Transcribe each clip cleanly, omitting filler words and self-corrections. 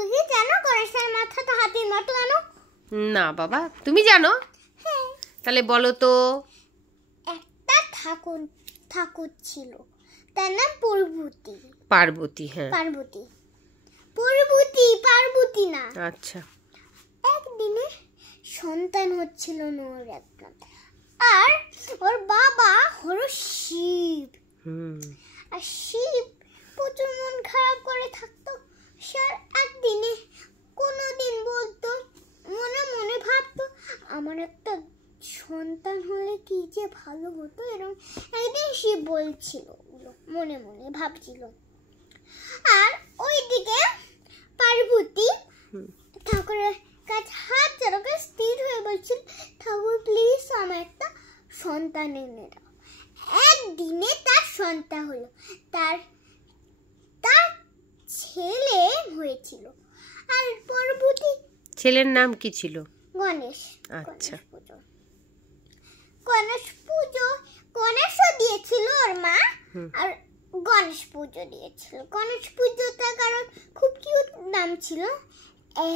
তুমি কি জানো গণেশের মাথাটা হাতির মতো কেন? না বাবা, তুমি জানো? হ্যাঁ। তাহলে বলো তো। একটা ঠাকুর ছিল, তার নাম পার্বতী। পার্বতী, হ্যাঁ। পার্বতী না। আচ্ছা। একদিনে সন্তান হচ্ছিল না ওর একটা, আর ওর বাবা হলো শিব। আর শিব প্রচুর মন খারাপ করে থাকতো। সে একদিনে কোনোদিন বলতো, মনে মনে ভাবতো আমার একটা সন্তান হলে কি যে ভালো হতো। এরকম একদিন শিব বলছিল, মনে মনে ভাবছিল। আর ওইদিকে পার্বতী ঠাকুরের কাছে হাত জড়ো স্থির হয়ে বলছিল, ঠাকুর প্লিজ আমার একটা সন্তান এনে দাও। একদিনে তার সন্তান হলো, তার ছেলে হয়েছিল। আর পার্বতী ছেলের নাম কি ছিল? গণেশ। আচ্ছা। গণেশও দিয়েছিল ওর মা, আর গণেশ পুজো দিয়েছিল। গণেশ পুজোটা কারণ খুব কিউট নাম ছিল।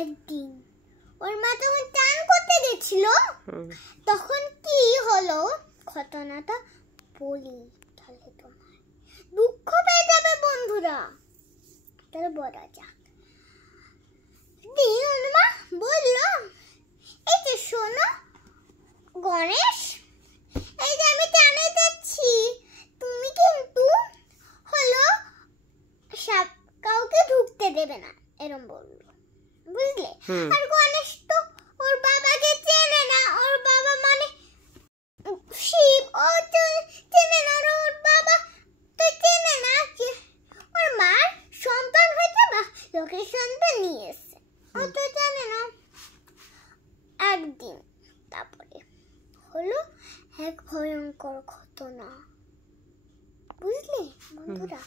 একদিন ওর মা তখন চান করতে গেছিল, তখন কি হলো ঘটনাটা বলি, তাহলে তোমার দুঃখ পেয়ে যাবে বন্ধুরা। তাহলে বলা যাক। মা বলল, এই যে শোনো গণেশ, এই যে আমি টানে যাচ্ছি, তুমি কিন্তু হলো সব কাউকে ঢুকতে দেবে না, এরকম বললো, বুঝলে? আর গণেশ তো ওর বাবাকে চেনে না, ওর বাবা মানে শিব, ও চেনে না, ওর বাবা তো চেনে না যে ওর মার সন্তান হয়েছে বা লোকের সন্তান নিয়ে এসছে, ও তো জানে না। একদিন তারপরে হলো এক ভয়ঙ্কর ঘটনা, বুঝলে বন্ধুরা?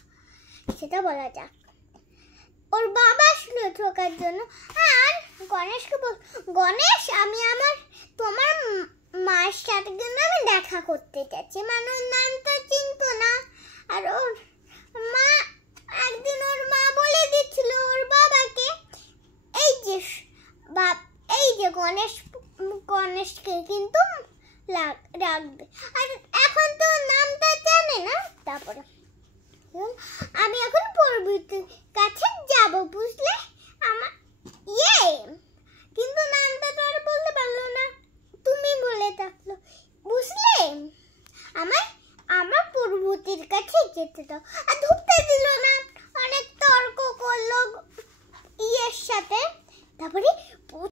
সেটা বলা যাক। ওর বাবা আসলো ঠোকার জন্য, আর গণেশকে গণেশ আমি তোমার মার সাথে কিন্তু আমি দেখা করতে চাচ্ছি। মানে ওর নামটা চিনতো না। আর ওর মা একদিন ওর মা বলে দিচ্ছিল ওর বাবাকে, এই যে গণেশকে কিন্তু রাখবে। আর এখন তো নামটা জানে না। তারপরে আমি এখন পার্বতীর কাছে যাব, বুঝলে? আমার কিন্তু নামটা তো আর বলতে পারলো না, তুমি বলে থাকলো, বুঝলে? আমার পার্বতীর কাছে যেতে দাও। আর ঢুকতে দিল না, অনেক তর্ক করলো সাথে। তারপরে